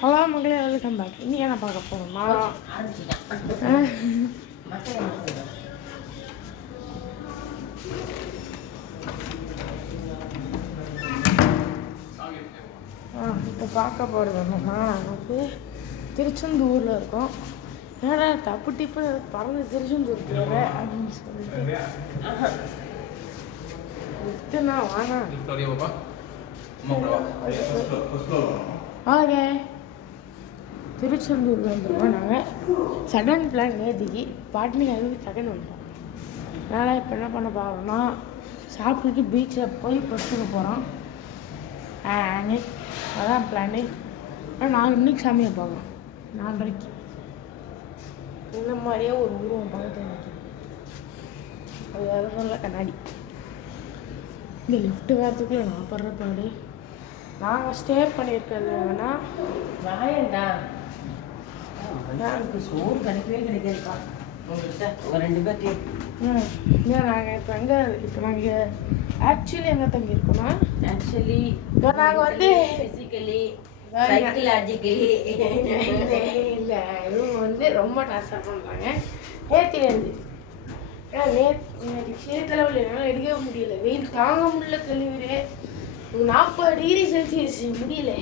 Hello மகளே, welcome back. இன்னைக்கு என்ன பார்க்க போகிறோம்னா இப்போ பார்க்க போகிறது என்னன்னா, வந்து திருச்செந்தூரில் இருக்கோம். ஏன்னா டப்பு டிப்பு பறந்து திருச்செந்தூர் போகிற அப்படின்னு சொல்லிட்டு லிஃப்ட்டுனா வாங்க. ஓகே, திருச்செந்தூர் வந்துடுவோம். நாங்கள் சடன் பிளான் நேற்றுக்கு பாட்னி அதுக்கு செகண்ட் வந்துட்டோம். அதனால் இப்போ என்ன பண்ண போகிறோம்னா, சாப்பிட்டுட்டு பீச்சில் போய் பஸ்ஸுக்கு போகிறோம். அதான் பிளானு. ஆனால் 4 மணிக்கு சாமியை பார்க்கலாம். 4:30 இந்த மாதிரியே ஒரு உருவம் பக்கத்தில் நிற்கிது. அது வேறு சொல்ல கண்ணாடி. இந்த லிஃப்ட்டு வரத்துக்குள்ளே நான் படுற பாடு. நாங்கள் ஸ்டே பண்ணியிருக்கிறது என்னன்னா வாயண்டா எனக்கு சோறு கிடைக்கவே கிடைக்காதுப்பா உங்கள்கிட்ட உங்கள் 2 பேர்த்தையும். இல்லை நாங்கள் இப்போ நாங்கள் ஆக்சுவலி எங்கே தங்கியிருக்கோம்னா, ஆக்சுவலி நாங்கள் வந்து ஃபிசிக்கலி சைக்கலாஜிக்கலி இல்லை, இவங்க வந்து ரொம்ப டார்ச்சர் பண்ணுறாங்க. நேற்றுலேருந்து ஏன்னா நேற்று சேத்தளவில் என்னால் எடுக்கவே முடியல. வெயில் தாங்க முடியல. கழிவுறு 40 டிகிரி செல்சியஸ் முடியல.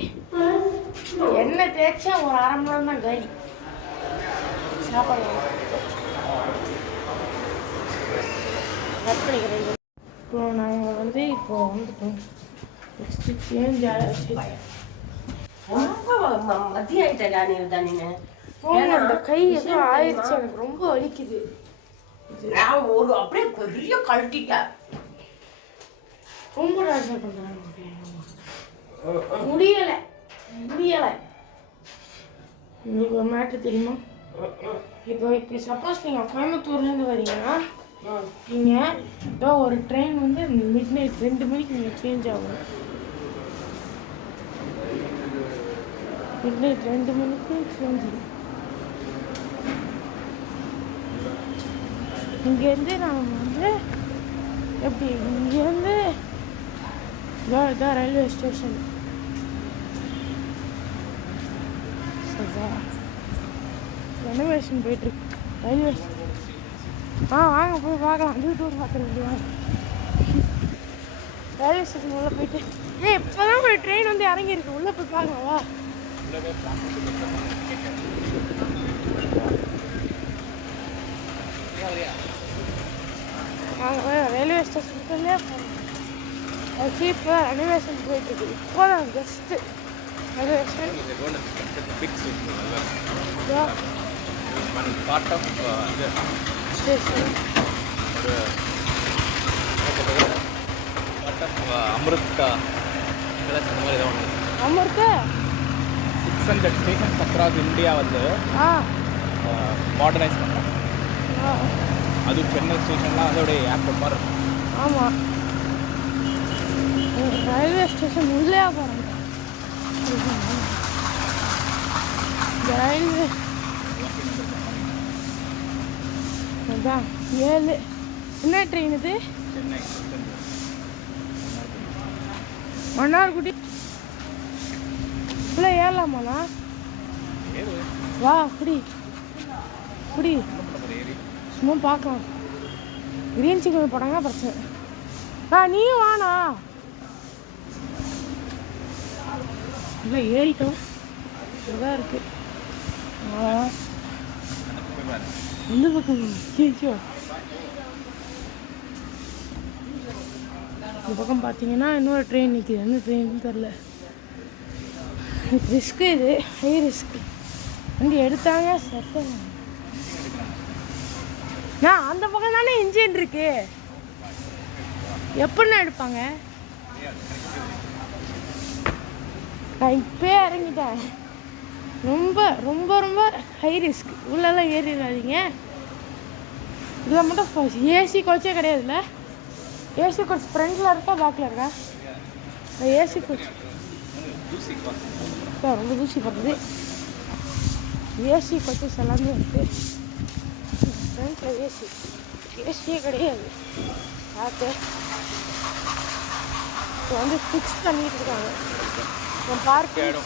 எண்ணெய் தேய்ச்சா ஒரு 1/2 மணி நேரம் தான் கறி சாப்பாடு கட் பண்ணிக்கிறேன். இப்போ நாங்கள் வந்து வந்துட்டோம். நெக்ஸ்ட்டு சேஞ்ச் ஆகிடுச்சு. ரொம்ப மதியம் ஆகிட்டா நீ தானே அந்த கை எதுவும் ஆயிடுச்சு. எனக்கு ரொம்ப வலிக்குது. நான் ஒரு அப்படியே பெரிய கழட்டிட்டேன். ரொம்ப டார்ச்சர் பண்ணுறாங்க. முடியலை. உங்களுக்கு ஒரு மேட்ரு தெரியுமா? இப்போ சப்போஸ் நீங்கள் கோயம்புத்தூர்லேருந்து வரீங்கன்னா, நீங்கள் இப்போ ஒரு ட்ரெயின் வந்து மிட்நைட் 2 மணிக்கு நீங்கள் சேஞ்ச் ஆகும். மிட்நைட் 2 மணிக்கு சேஞ்ச் ஆகும். இங்கேருந்து நான் வந்து எப்படி இங்கேருந்து இதான் ரயில்வே ஸ்டேஷன். ரெனோவேஷன் போயிட்டுருக்கு ரயில்வே ஸ்டேஷன். வாங்க போய் பார்க்கலாம். டூர் பார்க்குறது இல்லையா? ரயில்வே ஸ்டேஷன் உள்ளே போயிட்டு இப்போ தான் ஒரு ட்ரெயின் வந்து இறங்கியிருக்கு. உள்ளே போய் பார்க்கலாம். வா. ரயில்வே ஸ்டேஷனுக்குள்ளே இப்போ ரெனோவேஷன் போயிட்டுருக்கு. இப்போ தான் just renovation. Amrita Amrita 600 stations across India வந்து மாடர்னைஸ் பண்ணுறாங்க. அது சென்னை ஸ்டேஷன்லாம் அதோட ஏர்போர்ட் மாதிரி இருக்கும். ஆமாம், ரயில்வே ஸ்டேஷன் உள்ளே போகிறாங்க. இந்த ரயில்வே அதான் 7 என்ன ட்ரெயின் இது? சென்னை மன்னார்குடி உள்ளே ஏறலாமாண்ணா? வா குடி சும்மா பார்க்கலாம். கிரீன் சிக்னல் போட்டாங்கன்னா பிரச்சனை. நீயும் வாண்ணா. இல்லை ஏறிட்டோம். இதான் இருக்குது. இந்த பக்கம் கேச்சோ. இந்த பக்கம் பார்த்தீங்கன்னா இன்னொரு ட்ரெயின் நிற்கிது. என்ன ட்ரெயின்னு தெரில. ரிஸ்க்கு, இது ஹை ரிஸ்க்கு. வண்டி எடுத்தாங்க செத்த. அந்த பக்கம் தானே இன்ஜின் இருக்கு. எப்படின்னா எடுப்பாங்க? நான் இப்போ இறங்கிட்டேன். ரொம்ப ரொம்ப ரொம்ப ஹை ரிஸ்க். உள்ளெல்லாம் ஏறிடாதீங்க. இதில் மட்டும் ஏசி கோச்சே கிடையாதுல்ல. ஏசி கோச் ஃப்ரண்டில் இருக்கா பேக்கில் இருக்கா? ஏசி கோச் ரொம்ப தூசி போடுறது. ஏசி கோச்சஸ் எல்லாமே இருக்குது. ஃப்ரண்ட்டில் ஏசியே கிடையாது. பார்த்து இப்போ வந்து ஃபிக்ஸ் பண்ணிட்டு இருக்காங்க. பார்க்கிங்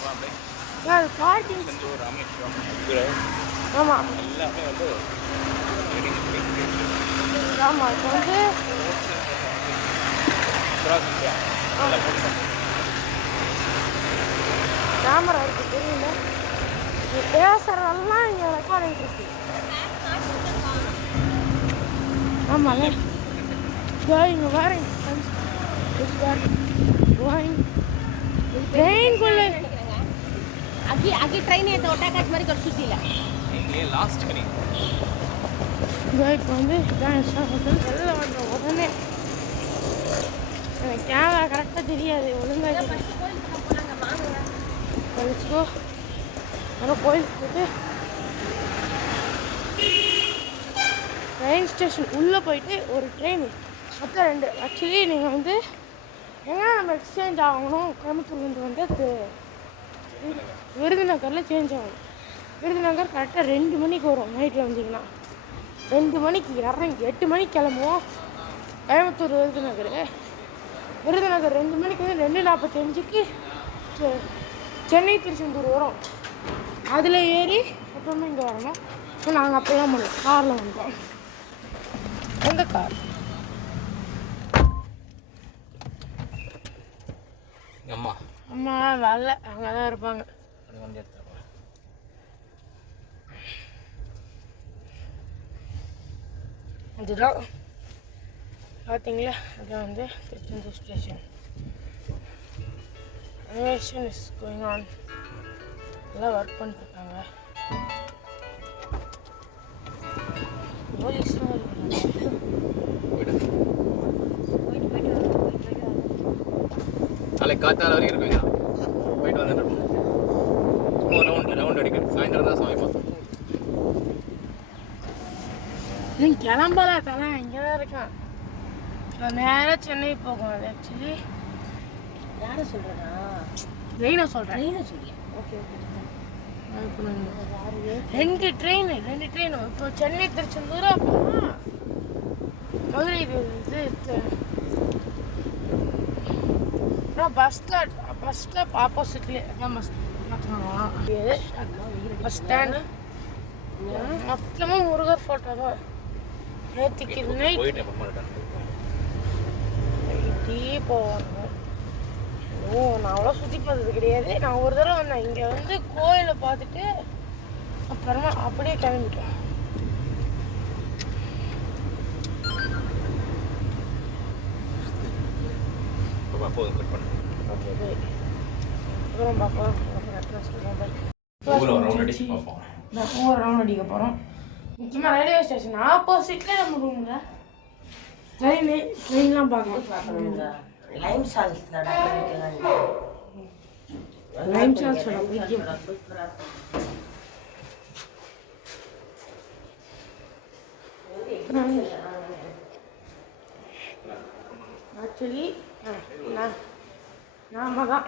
அது பார்க்கிங். திருச்செந்தூர், ராமேஸ்வரம், மதுரை ஆமாம் எல்லாமே வந்து ஆமாம். இப்போ வந்து கேமரா இருக்குது தெரியல. நீ பேசுகிறதெல்லாம் இங்கே ரெக்கார்டிங் இருக்கு. ஆமாம்ல இங்கே பாருங்க ட்ரெயின்குள்ளே आगे ट्रेन है तो ओटा மாதிரி कर சுத்தில இங்கே லாஸ்ட் கனி இப்போ வந்து வெளில வந்த உடனே எனக்கு கேமரா கரெக்டாக தெரியாது ஒழுங்காக கழிச்சோ ஆனால் கோயிலுக்கு போயிட்டு ட்ரெயின் ஸ்டேஷன் உள்ளே போயிட்டு ஒரு ட்ரெயின் மொத்தம் 2. ஆக்சுவலி நீங்கள் வந்து எங்கே நம்ம எக்ஸ்சேஞ்ச் ஆகணும் கோயம்புத்தூர்லேருந்து வந்து விருதுநகரில் சேஞ்ச் ஆகணும். விருதுநகர் கரெக்டாக 2 மணிக்கு வரும். நைட்டில் வந்தீங்கன்னா 2 மணிக்கு இறங்கி 8 மணிக்கு கிளம்புவோம் கோயம்புத்தூர் விருதுநகர். விருதுநகர் 2 மணிக்கு வந்து 2:45க்கு சென்னை திருச்செந்தூர் வரும். அதில் ஏறி அப்புறமா இங்கே வரணும். ஸோ நாங்கள் அப்போலாம் பண்ணல, காரில் வந்தோம். எந்த கார்? அம்மா அம்மா வரல, அங்கே தான் இருப்பாங்க. வண்டி எடுத்துருப்பா. இதுதான் பார்த்தீங்களா, அது வந்து Tiruchendur station. Renovation is going on. எல்லாம் ஒர்க் பண்ணிட்டுருக்காங்க. போலீஸ்லாம் இருக்காங்க. நாளைக்கு காத்தால வரைக்கும் இருக்குங்க. போயிட்டு வந்துட்டு இருப்போம். ரவுண்ட் அடிக்கணும். சாயந்தரம் தான் சாமி பார்த்தோம். நீங்கள் கிளம்பல தலை இங்கே தான் இருக்கான். நேராக சென்னை போகும். அது ஆக்சுவலி யாரை சொல்றதா ட்ரெயினை சொல்கிறேன். ட்ரெயினை சொல்லியா? Okay okay. இப்போ நாங்கள் 2 ட்ரெயின் இப்போ சென்னை திருச்செந்தூர் அப்புறமா மதுரை. இது பஸ் ஸ்டாப் ஆப்போசிட்லேயே அதான் பஸ் ஸ்டாண்டு. மொத்தமாக முருகர் ஃபோட்டோ தான் நேற்றுக்கு நைட் போயிட்டு போவாங்க. நான் அவ்வளோ சுற்றி பார்த்தது கிடையாது. நான் ஒரு தடவை வந்தேன். இங்கே வந்து கோயிலை பார்த்துட்டு அப்புறமா அப்படியே கிளம்பிட்டேன். போதும் கட் பண்ணு. Okay bye. அப்புறம் பார்க்கலாம். அப்புறம் சொல்லுவோம் பை. ஒரு ரவுண்ட் அடிச்சு பார்ப்போம். ஒரு ரவுண்ட் அடிக்க போகிறோம். முக்கியமாக ரயில்வே ஸ்டேஷன் ஆப்போசிட்ல நம்ம ரூமுங்க. ட்ரெயின்லாம் பார்க்கலாம். லைம் சால்ஸ் லைம் சால்ஸோட முக்கியம். ஆக்சுவலி நம்ம தான்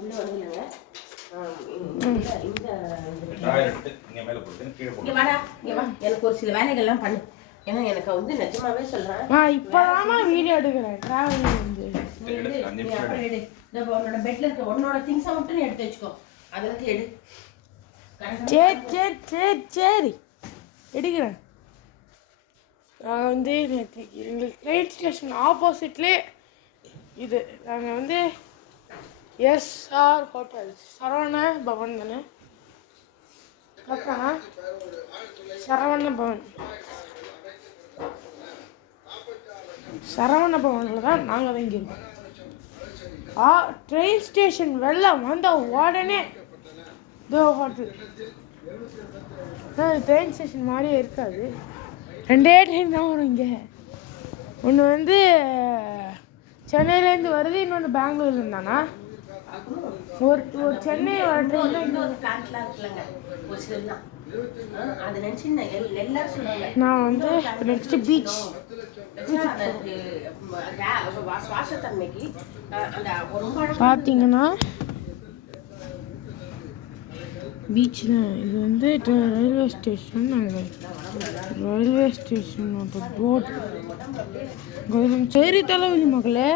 உள்ள வந்துலங்க. எனக்கு ஒரு சில வேலைகள்லாம் பண்ணு. ஏன்னா எனக்கு வந்து நிஜமாவே சொல்றேன், இப்போதாம்மா வீடியோ எடுக்கிறேன். டிராவலிங் வந்து உன்னோட பெட்ல இருக்க உன்னோட திங்ஸை மட்டும் நீ எடுத்து வச்சுக்கோ. அதெல்லாம் எடு. சரி எடுக்கிறேன். நாங்கள் வந்து எங்களுக்கு ட்ரெயின் ஸ்டேஷன் ஆப்போசிட்லேயே இது. நாங்கள் வந்து எஸ்ஆர் ஹோட்டல் சரவண பவன் தானே கரெக்டாண்ணா? சரவண பவனில் தான் நாங்கள் தான் இங்கே இருக்கோம். ட்ரெயின் ஸ்டேஷன் வெளில வந்த உடனே ஹோட்டல். ட்ரெயின் ஸ்டேஷன் மாதிரியே இருக்காது. 2 ட்ரெயின் தான் வரும் இங்கே. ஒன்று வந்து சென்னையிலேருந்து வருது, இன்னொன்று பெங்களூர்லேருந்து தானா? ஒரு சென்னை வர ட்ரெயின் தான். இன்னொரு பிளான்ட்லாம் இருக்குல்லங்க ஒரு சிலர்லாம், அதை நினச்சி எல்லாரும் சொல்லுவாங்க. நான் வந்து நெக்ஸ்ட் பீச் சுவாசத்தன்மைக்கு அந்த ரொம்ப பார்த்தீங்கன்னா பீச் தான் இது வந்து ரயில்வே ஸ்டேஷன். நாங்கள் ரயில்வே ஸ்டேஷனோட போர்டு சரி தலைவலி மகளே.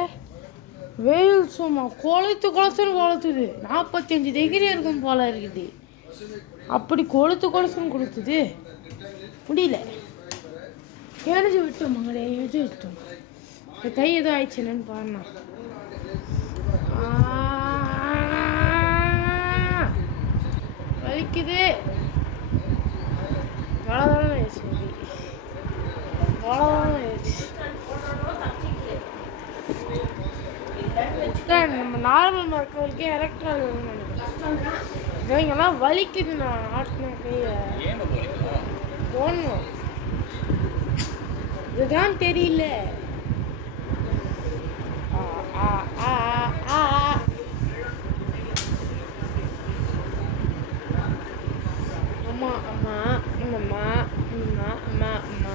வெயில் சும்மா கொளுத்துன்னு 45 டிகிரி இருக்கும் போல இருக்குது. அப்படி கொளுத்துன்னு கொடுத்துது. முடியல. எழுதி விட்டோம் மகளே, எழுதி விட்டோம். இந்த கை எதுவும் ஆயிடுச்சு என்னன்னு பாருண்ணா. வலிக்குது. அவ்வளோதானே ஆயிடுச்சு. நம்ம நார்மல் மறக்க வரைக்கும் எலக்ட்ரால் வேணும்னு நினைக்கிறேன். இங்கெல்லாம் வலிக்குது. நான் ஆட்டின கையை போடணும். இதுதான் தெரியல. அம்மா அம்மா அம்மா அம்மா அம்மா அம்மா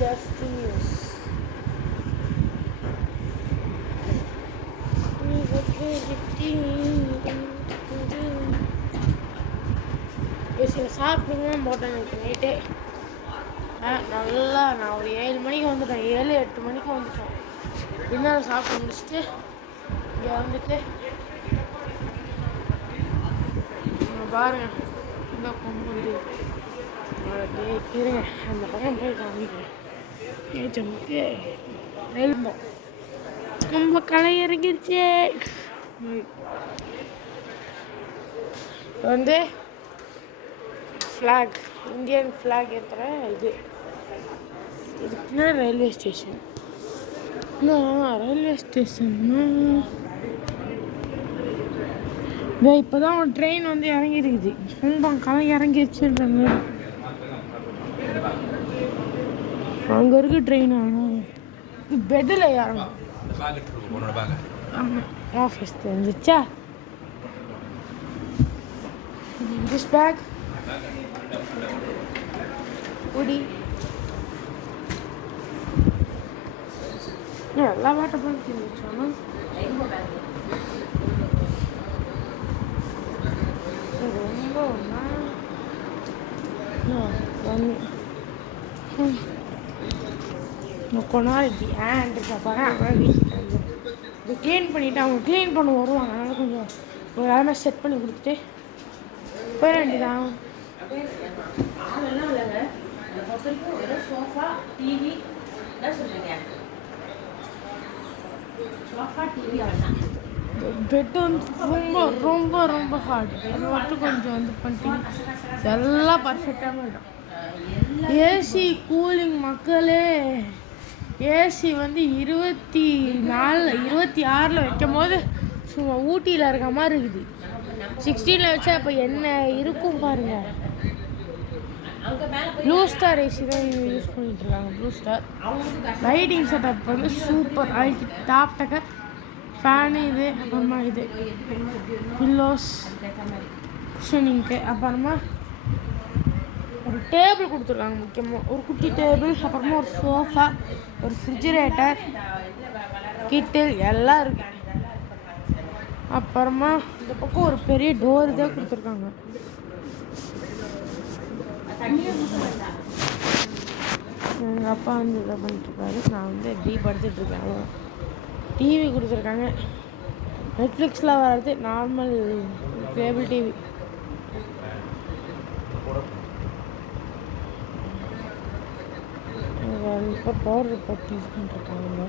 ஜஸ்ட் நியூஸ். சாப்பிடுங்க போட்டேன் எனக்கு நைட்டே. நல்லா நான் ஒரு 7 மணிக்கு வந்துட்டேன். 7-8 மணிக்கு வந்துட்டேன். டின்னர் சாப்பிட்டு முடிச்சுட்டு இங்கே வந்துட்டு பாருங்க இந்த கொம்பு இருங்க அந்த பக்கம் போய் காமிக்கிறேன். ஏச்சமுக்கு நெல்போம் ரொம்ப களை இறங்கிருச்சு. வந்து ஃப்ளாக் இந்தியன் ஃப்ளாக் ஏற்றுற இதுக்குன்னா ரயில்வே ஸ்டேஷன். ரயில்வே ஸ்டேஷன்னா இப்போ தான் ஒரு ட்ரெயின் வந்து இறங்கிருக்குது. ரொம்ப களை இறங்கிருச்சுன்றாங்க. அங்கே இருக்கு ட்ரெயின். ஆனால் பெட்டில் இறங்கும். ஆமாம் ஆஃபீஸ் தெரிஞ்சிச்சா. திஸ் பேக் உடி எல்லா பாட்டை போட்டு வச்சோம். ரொம்ப கொண்டாடி இது க்ளீன் பண்ணிவிட்டு அவங்க க்ளீன் பண்ண வருவாங்க. அதனால் கொஞ்சம் ஒரு வேலை செட் பண்ணி கொடுத்துட்டு போயிட வேண்டியதான். அதெல்லாம் இல்லைங்க. அதை பொறுத்த வரைக்கும் வெறும் சோஃபா டிவி என்ன சொல்கிறீங்க? சோஃபா டிவி அவ்வளோதான். பெட்டு வந்து ரொம்ப ரொம்ப ரொம்ப ஹார்ட். இது மட்டும் கொஞ்சம் வந்து பண்ணிட்டீங்க எல்லாம் பர்ஃபெக்டாக போயிடும். ஏசி கூலிங் மக்களே. ஏசி வந்து 26 வைக்கும் போது சும்மா ஊட்டியில் இருக்க மாதிரி இருக்குது. 16 வச்சா இப்போ என்ன இருக்கும் பாருங்க. ப்ளூ ஸ்டார் ஏசி தான் யூஸ் பண்ணிட்டு இருக்காங்க. ப்ளூ ஸ்டார் லைட்டிங் செட்டப் வந்து சூப்பர். அதுக்கு டாப் டக்கர் ஃபேனு இது. அப்புறமா இது பில்லோஸ் குஷனிங்க்கு. அப்புறமா ஒரு டேபிள் கொடுத்துருக்காங்க. முக்கியமாக ஒரு குட்டி டேபிள். அப்புறமா ஒரு சோஃபா, ஒரு ரெஃப்ரிஜிரேட்டர், கிட்டில் எல்லாம் இருக்கு. அப்புறமா இந்த பக்கம் ஒரு பெரிய டோர் தான் கொடுத்துருக்காங்க. எங்கள் அப்பா வந்து இதை பண்ணிட்டுருக்காரு. நான் வந்து எப்படி படுத்துட்ருக்கேன். அவ்வளோ டிவி கொடுத்துருக்காங்க. நெட்ஃப்ளிக்ஸில் வர்றது நார்மல் கேபிள் டிவி. இப்போ பவுடர் போட்டு யூஸ் பண்ணிட்டுருக்காங்க.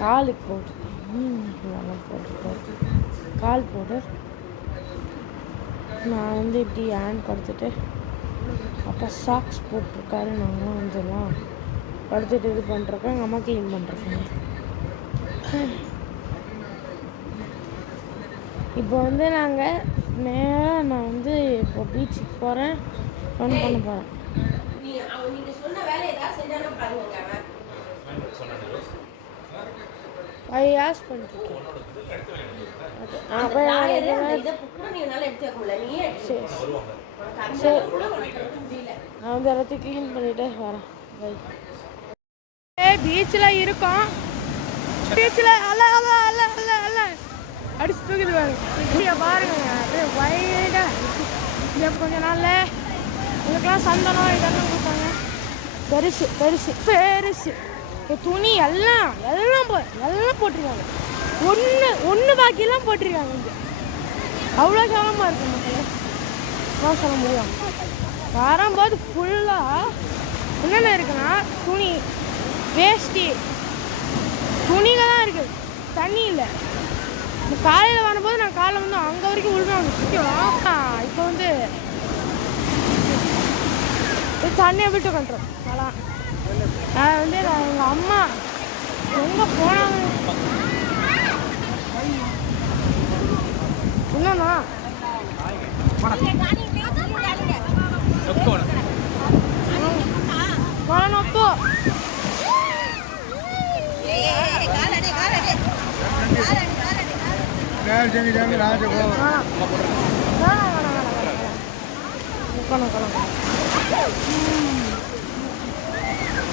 காலுக்கு பவுடர் போட்டு கால் பவுடர். நான் வந்து இப்படி ஹேண்ட் படுத்துட்டு அப்போ சாக்ஸ் போட்டிருக்காரு. நாங்களும் வந்துடலாம் படுத்துட்டு இது பண்ணுறப்ப எங்கள் அம்மா க்ளீன் பண்ணுறேன். இப்போ வந்து நாங்கள் நேராக நான் வந்து இப்போ பீச்சுக்கு போகிறேன். ஃபன் பண்ண போகிறேன். ஐயாஸ் பண்ணிருக்கேன். நான் வந்து எல்லாத்தையும் க்ளீன் பண்ணிட்டு வரேன். பீச்சில் இருக்கோம். பீச்சில் அல்ல அல்ல அல்ல அல்ல அல்ல அடிச்சு தூக்கிட்டு பாருங்க. இப்படியா பாருங்க, அப்படியே வைடா இப்படியே கொஞ்ச நாள்ல உங்களுக்கெல்லாம் சந்தனம் இதெல்லாம் கொடுத்தாங்க. பெருசு பெருசு பெருசு துணி எல்லாம் எல்லாம் எல்லாம் போட்டிருக்காங்க. ஒன்று பாக்கியெல்லாம் போட்டிருக்காங்க. இங்கே அவ்வளோ கேவலமாக இருக்கு மக்களே, அதான் சொல்ல முடியும். வரும்போது ஃபுல்லாக என்னென்ன இருக்குன்னா துணி, வேஷ்டி, துணிகள் தான் இருக்குது, தண்ணி இல்லை. காலையில் வரும்போது நான் காலைல வந்து அங்கே வரைக்கும் விழுவாங்க சுற்றியும். இப்போ வந்து தண்ணியை விட்டு கட்டுறோம். அதான் நான் வந்து எங்கள் அம்மா எங்கே போனாங்க என்னன்னா நொப்போ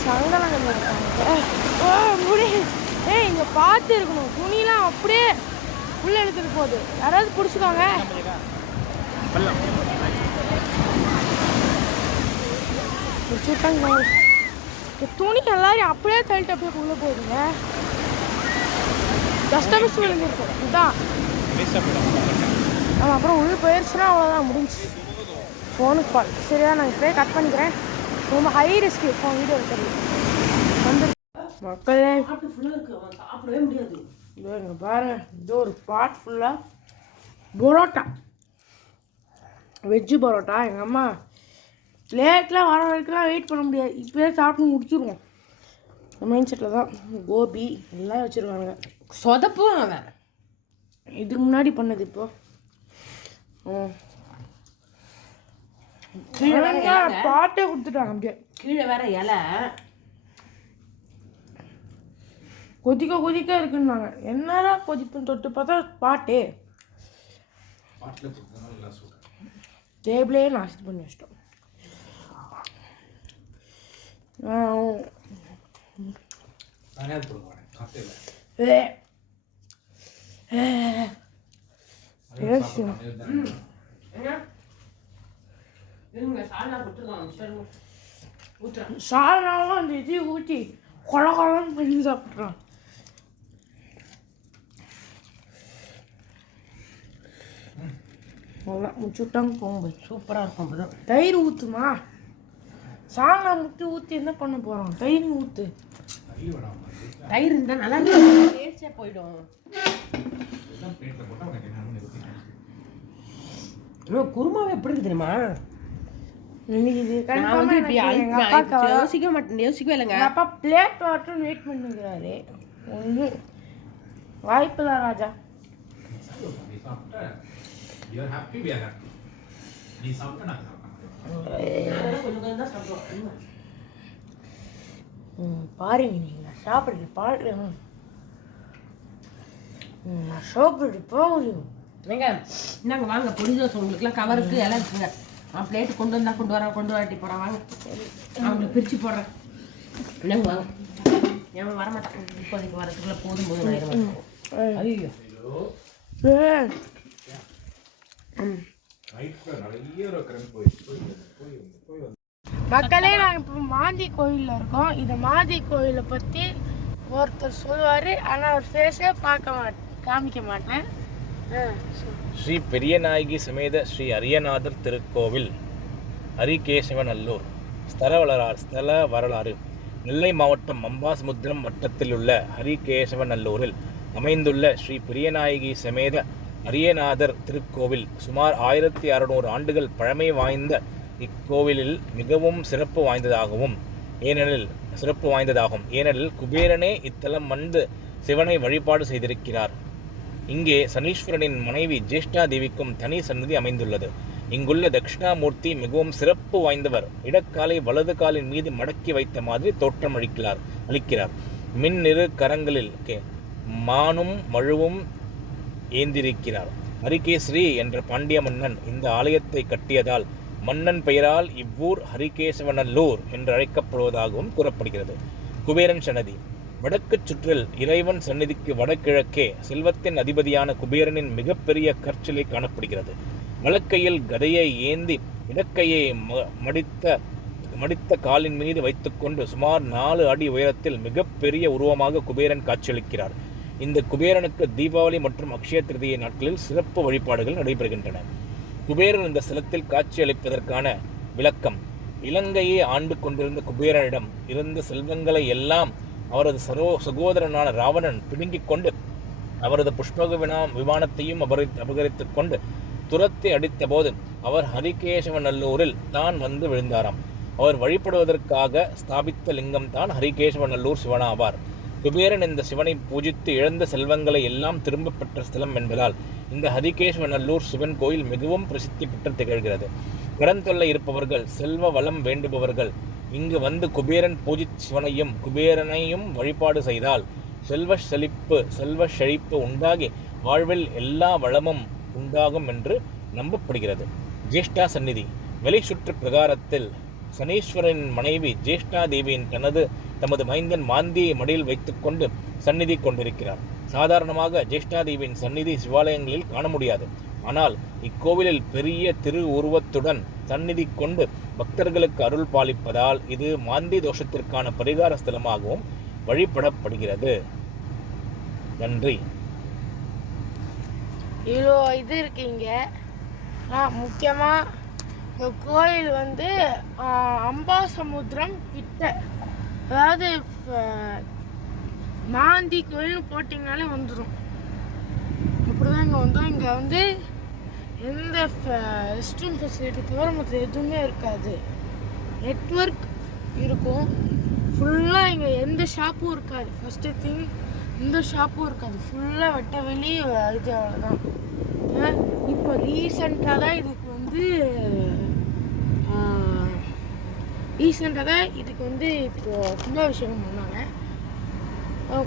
சங்கலங்கள் இங்கே பார்த்து இருக்கணும். துணிலாம் அப்படியே உள்ள எடுத்துட்டு போகுது. யாராவது பிடிச்சிக்கோங்க. துணி எல்லாரும் அப்படியே தள்ளிட்டு அப்படியே உள்ள போகுதுங்க. கஸ்டமர்ஸ் விழுந்துருக்கும் இதுதான். அப்புறம் உள்ள போயிடுச்சுன்னா அவ்வளோதான், முடிஞ்சு. ஃபோனுக்கு கால். சரியா, நான் இப்போயே கட் பண்ணிக்கிறேன். ரொம்ப ஹை ரிஸ்க் இப்போ வீடியோ எடுக்கிறது வந்து மக்களே. சாப்பிடவே முடியாது. இதோ இங்கே பாருங்க, இதோ ஒரு பாட் ஃபுல்லாக பரோட்டா, வெஜ்ஜு பரோட்டா. எங்கள் அம்மா லேட்லாம் வர வரைக்கும்லாம் வெயிட் பண்ண முடியாது, இப்போயே சாப்பிட்டு முடிச்சுருவோம். மைண்ட் செட்டில் தான். கோபி எல்லாம் வச்சுருக்காங்க. சொதப்பும் அவன் இதுக்கு முன்னாடி பண்ணது இப்போ. கீழே வேற பாட்டே கொடுத்துட்டாங்க. அப்படியே கீழே வேற இலை கொதிக்க கொதிக்க இருக்குன்னாங்க. என்னடா கொதிப்புன்னு தொட்டு பார்த்தா பாட்டே டேபிளே நாஸ்தி பண்ணி வச்சிட்டோம். சால்னாவும் அந்த இது ஊற்றி கொல கொலன்னு பண்ணி சாப்பிட்றான். அவ்வளோ முடிச்சுட்டாங்க. போகும்போது சூப்பராக இருக்கும். அப்போதான் தயிர் ஊற்றுமா? சால்னா முட்டி ஊற்றி என்ன பண்ண போகிறோம்? தயிர் ஊற்று. தயிர் இருந்தால் நல்லா இருக்கும், டேஸ்டே போயிடும். குருமாவை எப்படி இருக்கு தெரியுமா? யோசிக்கவே இல்லைங்க. அப்பா பிளேட் வாட்டும் வெயிட் பண்ணுங்கிறாரு. ஒன்றும் வாய்ப்பு தான் ராஜா. பாருங்க, நீங்க சாப்பிடுங்க, பாருங்க, சாப்பிடு போகுது. ஏங்க இந்தாங்க வாங்க, பொடி தோசை உங்களுக்குலாம் கவருக்கு எல்லாம் இருக்குங்க. பிளேட்டு கொண்டு வந்தா கொண்டு வராட்டி போகிறேன். வாங்க, அவங்களை பிரித்து போடுறேன். என்னங்க வாங்க. ஏன் வரமாட்டேன், இப்போதைக்கு வரதுக்குள்ள போதும் போதும். ஐயோ மக்களே, நாங்கள் இப்போ மாந்தி கோயிலில் இருக்கோம். இந்த மாந்தி கோயிலை பற்றி ஒருத்தர் சொல்லுவார், ஆனால் அவர் ஃபேஸே காமிக்க மாட்டேன். ஸ்ரீ பெரியநாயகி சமேத ஸ்ரீ அரியநாதர் திருக்கோவில், ஹரிகேசவநல்லூர். ஸ்தல வரலாறு. நெல்லை மாவட்டம் அம்பாசமுத்திரம் வட்டத்தில் உள்ள ஹரிகேசவநல்லூரில் அமைந்துள்ள ஸ்ரீ பெரியநாயகி சமேத அரியநாதர் திருக்கோவில் சுமார் 1600 ஆண்டுகள் பழமை வாய்ந்த இக்கோவிலில் மிகவும் சிறப்பு வாய்ந்ததாகும். ஏனெனில் குபேரனே இத்தலம் வந்து சிவனை வழிபாடு செய்திருக்கிறார். இங்கே சனீஸ்வரனின் மனைவி ஜேஷ்டா தேவிக்கும் தனி சன்னதி அமைந்துள்ளது. இங்குள்ள தட்சிணாமூர்த்தி மிகவும் சிறப்பு வாய்ந்தவர். இடக்காலை வலது காலின் மீது மடக்கி வைத்த மாதிரி தோற்றம் அளிக்கிறார். மின்னிரு கரங்களில் மானும் மழுவும் ஏந்திருக்கிறார். ஹரிகேசரி என்ற பாண்டிய மன்னன் இந்த ஆலயத்தை கட்டியதால் மன்னன் பெயரால் இவ்வூர் ஹரிகேசவநல்லூர் என்று அழைக்கப்படுவதாகவும் கூறப்படுகிறது. குபேரன் சன்னதி. வடக்கு சுற்றில் இறைவன் சந்நிதிக்கு வடகிழக்கே செல்வத்தின் அதிபதியான குபேரனின் மிகப்பெரிய கற்சிலை காணப்படுகிறது. வலக்கையில் கதையை ஏந்தி இடக்கையை மடித்த காலின் மீது வைத்துக்கொண்டு சுமார் 4 அடி உயரத்தில் மிகப்பெரிய உருவமாக குபேரன் காட்சியளிக்கிறார். இந்த குபேரனுக்கு தீபாவளி மற்றும் அக்ஷய திருதியை நாட்களில் சிறப்பு வழிபாடுகள் நடைபெறுகின்றன. குபேரன் இந்த ஸ்தலத்தில் காட்சியளிப்பதற்கான விளக்கம்: இலங்கையை ஆண்டு கொண்டிருந்த குபேரனிடம் இருந்த செல்வங்களை எல்லாம் அவரது சகோதரனான ராவணன் பிடுங்கிக் கொண்டு அவரது புஷ்பக விமானத்தையும் அபகரித்துக் கொண்டு துரத்தி அடித்த போது அவர் ஹரிகேசவநல்லூரில் தான் வந்து விழுந்தாராம். அவர் வழிபடுவதற்காக ஸ்தாபித்த லிங்கம் தான் ஹரிகேசவநல்லூர் சிவனாவார். குபேரன் இந்த சிவனை பூஜித்து இழந்த செல்வங்களை எல்லாம் திரும்ப பெற்ற ஸ்தலம் என்பதால் இந்த ஹரிகேசவநல்லூர் சிவன் கோயில் மிகவும் பிரசித்தி பெற்று திகழ்கிறது. கடன் தொல்லை இருப்பவர்கள், செல்வ வளம் வேண்டுபவர்கள் இங்கு வந்து குபேரன் பூஜித் சிவனையும் குபேரனையும் வழிபாடு செய்தால் செல்வ செழிப்பு உண்டாகி வாழ்வில் எல்லா வளமும் உண்டாகும் என்று நம்பப்படுகிறது. ஜேஷ்டா சந்நிதி. வெளி சுற்று பிரகாரத்தில் சனீஸ்வரனின் மனைவி ஜேஷ்டா தேவியின் தமது மைந்தன் மாந்தியை மடியில் வைத்துக்கொண்டு சந்நிதி கொண்டிருக்கிறார். சாதாரணமாக ஜேஷ்டா தேவியின் சந்நிதி சிவாலயங்களில் காண முடியாது. ஆனால் இக்கோவிலில் பெரிய திரு உருவத்துடன் சந்நிதி கொண்டு பக்தர்களுக்கு அருள் பாலிப்பதால் இது மாந்தி தோஷத்திற்கான பரிகார ஸ்தலமாகவும் வழிபடப்படுகிறது. நன்றி. இவ்வளோ இது இருக்கீங்க. முக்கியமாக இந்த கோயில் வந்து அம்பாசமுத்திரம் கிட்ட, அதாவது மாந்தி கோயில்னு போட்டிங்கனாலே வந்துடும். அப்படிதான் இங்கே வந்தோம். இங்கே வந்து எந்த ரெஸ்ட் ரூம் ஃபெசிலிட்டி தவிர மற்ற எதுவுமே இருக்காது. நெட்வொர்க் இருக்கும் ஃபுல்லாக. இங்கே எந்த ஷாப்பும் இருக்காது. ஃபஸ்ட்டு திங், எந்த ஷாப்பும் இருக்காது. ஃபுல்லாக வெட்ட வெளி இது அவ்வளோதான். இப்போ ரீசெண்டாக தான் இதுக்கு வந்து இப்போ கும்பாபிஷேகம் பண்ணாங்க.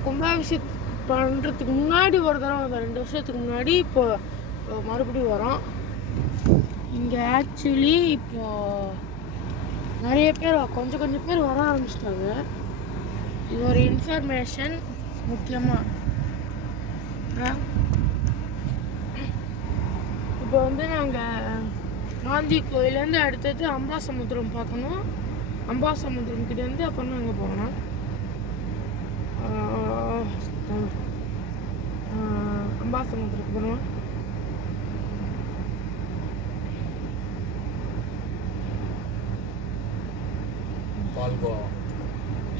கும்பாபிஷேகம் பண்ணுறதுக்கு முன்னாடி ஒரு தடவை 2 வருஷத்துக்கு முன்னாடி இப்போ மறுபடியும் வரோம். இங்கே ஆக்சுவலி இப்போது நிறைய பேர் கொஞ்சம் பேர் வர ஆரம்பிச்சிட்டாங்க. இது ஒரு இன்ஃபர்மேஷன் முக்கியமாக. இப்போ வந்து நாங்கள் மாந்தி கோயிலேருந்து அடுத்தது அம்பாசமுத்திரம் பார்க்கணும். அம்பாசமுத்திரம் கிட்டேருந்து அப்புறம் அங்கே போகணும். அம்பாசமுத்திரத்துக்கு போகணும்.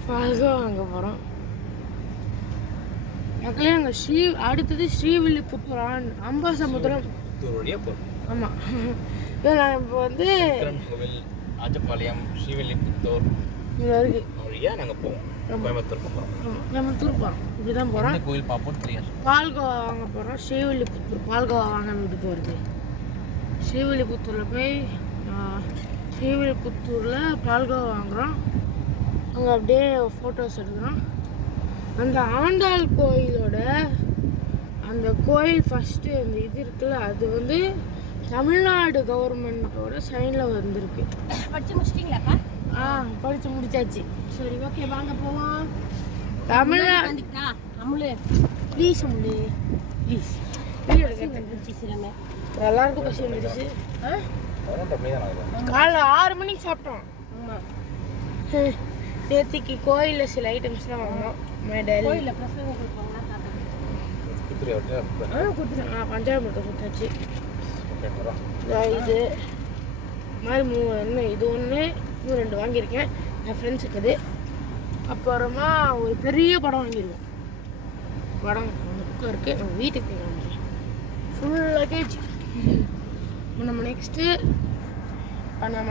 பால்கோவா அங்கே போகிறோம். மக்களே அங்கே அடுத்தது ஸ்ரீவில்லிபுத்தூர், அம்பாசமுத்திரம். ஆமாம். நான் இப்போ வந்து கோவில், ராஜபாளையம், ஸ்ரீவில்லிபுத்தூர் வழியாக நாங்கள் போவோம். கோயம்புத்தூருக்கு போகிறோம். கோயம்புத்தூர் போகிறோம். இப்படி தான் போகிறோம். கோயில் பார்ப்போம். பால்கோவா வாங்க போகிறோம். ஸ்ரீவில்லிபுத்தூர் பால்கோவா வாங்க விட்டு போகிறது. ஸ்ரீவில்லிபுத்தூரில் போய் ஸ்ரீவில்லிபுத்தூரில் பால்கோவா வாங்குகிறோம். அங்கே அப்படியே ஃபோட்டோஸ் எடுக்கிறோம். அந்த ஆண்டாள் கோயிலோட அந்த கோயில் ஃபஸ்ட்டு அந்த இது இருக்குல்ல, அது வந்து தமிழ்நாடு கவர்மெண்ட்டோட சைனில் வந்திருக்கு. படிச்சு முடிச்சிட்டிங்களாப்பா? படித்து முடிச்சாச்சு. சரி, ஓகே, வாங்க போவோம். Tamil Nadu please Amulu please. எல்லாருக்கும் பசி வந்துடுச்சு. காலைல 6 மணிக்கு சாப்பிட்டோம். ஆமாம். நேற்றுக்கு கோயிலில் சில ஐட்டம்ஸ்லாம் வாங்கினோம். மெடல் பஞ்சாமிரத்தை கொடுத்தாச்சு. இது மாதிரி இது ஒன்று 2 வாங்கியிருக்கேன். என் ஃப்ரெண்ட்ஸுக்கு அது. அப்புறமா ஒரு பெரிய படம் வாங்கியிருக்கோம். படம் அந்த புக்கம் இருக்குது. நம்ம வீட்டுக்கு வாங்கிக்கிறேன். Full luggage. நம்ம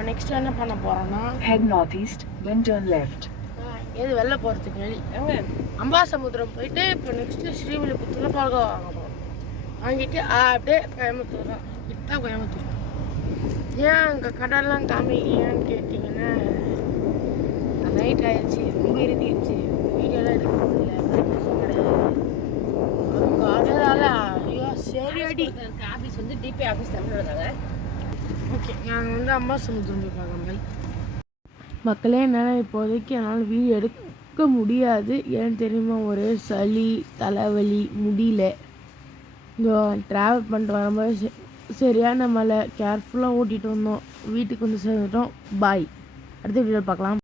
நெக்ஸ்ட்டு என்ன பண்ண போகிறோன்னா head northeast, then turn left. எது வெளில போகிறதுக்கு வழி அம்பாசமுத்திரம் போயிட்டு இப்போ நெக்ஸ்ட்டு ஸ்ரீவில்லிபுத்தூரில் பால்கோவா வாங்க போகிறோம். வாங்கிட்டு அப்படியே கோயம்புத்தூர் தான். கிட்டா கோயம்புத்தூர். ஏன் அங்கே கடல்லாம் காமிக்கலையான்னு கேட்டிங்கன்னா நைட் ஆயிடுச்சு, ரொம்ப இருந்துச்சு, வீடியோலாம் எடுக்க முடியல, பிரைட்னஸும் கிடையாது. அதனால ஐயோ சரி அடி. ஆஃபீஸ் வந்து டிபி ஆஃபீஸ் தமிழ்நாடுதாங்க. ஓகே, நாங்கள் வந்து அம்பாசமுத்திரம் போய் பார்க்கலாம். மக்களே என்னால் இப்போதைக்கு வீடியோ எடுக்க இருக்க முடியாது. ஏன்னு தெரியுமா, ஒரே சளி தலைவலி முடியல. ட்ராவல் பண்ணிட்டு வரும்போது சரியான மழை, கேர்ஃபுல்லாக ஓட்டிகிட்டு வந்தோம். வீட்டுக்கு வந்து சேர்ந்துட்டோம். பாய், அடுத்த வீடியோவில் பார்க்கலாம்.